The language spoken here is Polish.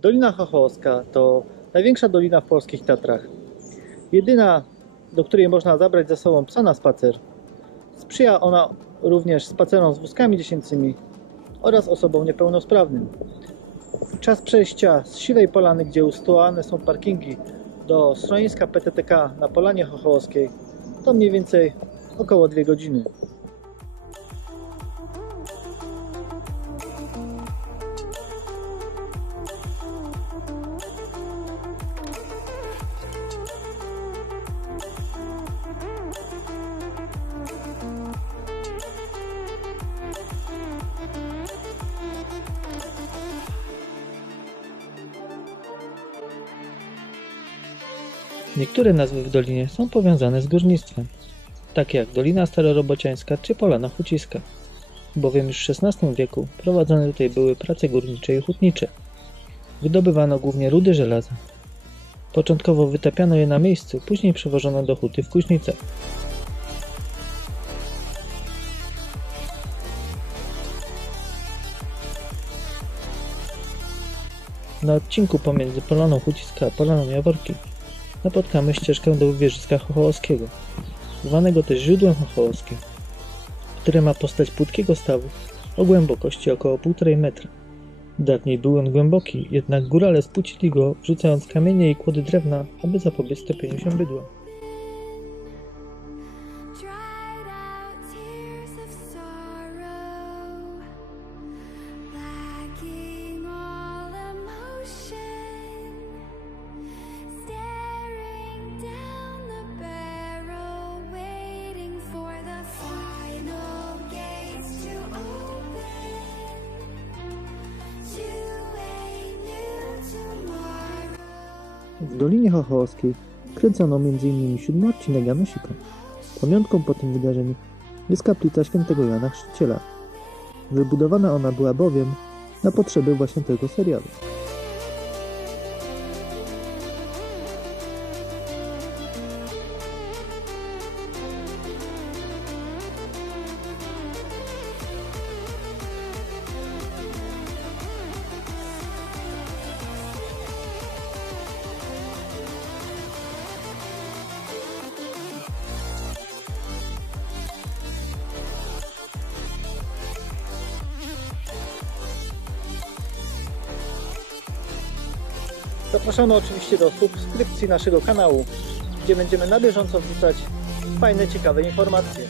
Dolina Chochołska to największa dolina w polskich Tatrach. Jedyna, do której można zabrać ze sobą psa na spacer. Sprzyja ona również spacerom z wózkami dziecięcymi oraz osobom niepełnosprawnym. Czas przejścia z Siwej Polany, gdzie usytuowane są parkingi, do schroniska PTTK na Polanie Chochołowskiej to mniej więcej około 2 godziny. Niektóre nazwy w dolinie są powiązane z górnictwem, takie jak Dolina Starorobociańska czy Polana Huciska, bowiem już w XVI wieku prowadzone tutaj były prace górnicze i hutnicze. Wydobywano głównie rudy żelaza. Początkowo wytapiano je na miejscu, później przewożono do huty w Kuźnicach. Na odcinku pomiędzy Polaną Huciska a Polaną Jaworki napotkamy ścieżkę do wieżyska Chochołowskiego, zwanego też źródłem Chochołowskim, które ma postać płytkiego stawu o głębokości około 1,5 metra. Dawniej był on głęboki, jednak górale spłucili go, wrzucając kamienie i kłody drewna, aby zapobiec topieniu się bydła. W Dolinie Chochołowskiej kręcono m.in. siódmy odcinek Janosika. Pamiątką po tym wydarzeniu jest kaplica świętego Jana Chrzciciela. Wybudowana ona była bowiem na potrzeby właśnie tego serialu. Zapraszamy oczywiście do subskrypcji naszego kanału, gdzie będziemy na bieżąco wrzucać fajne, ciekawe informacje.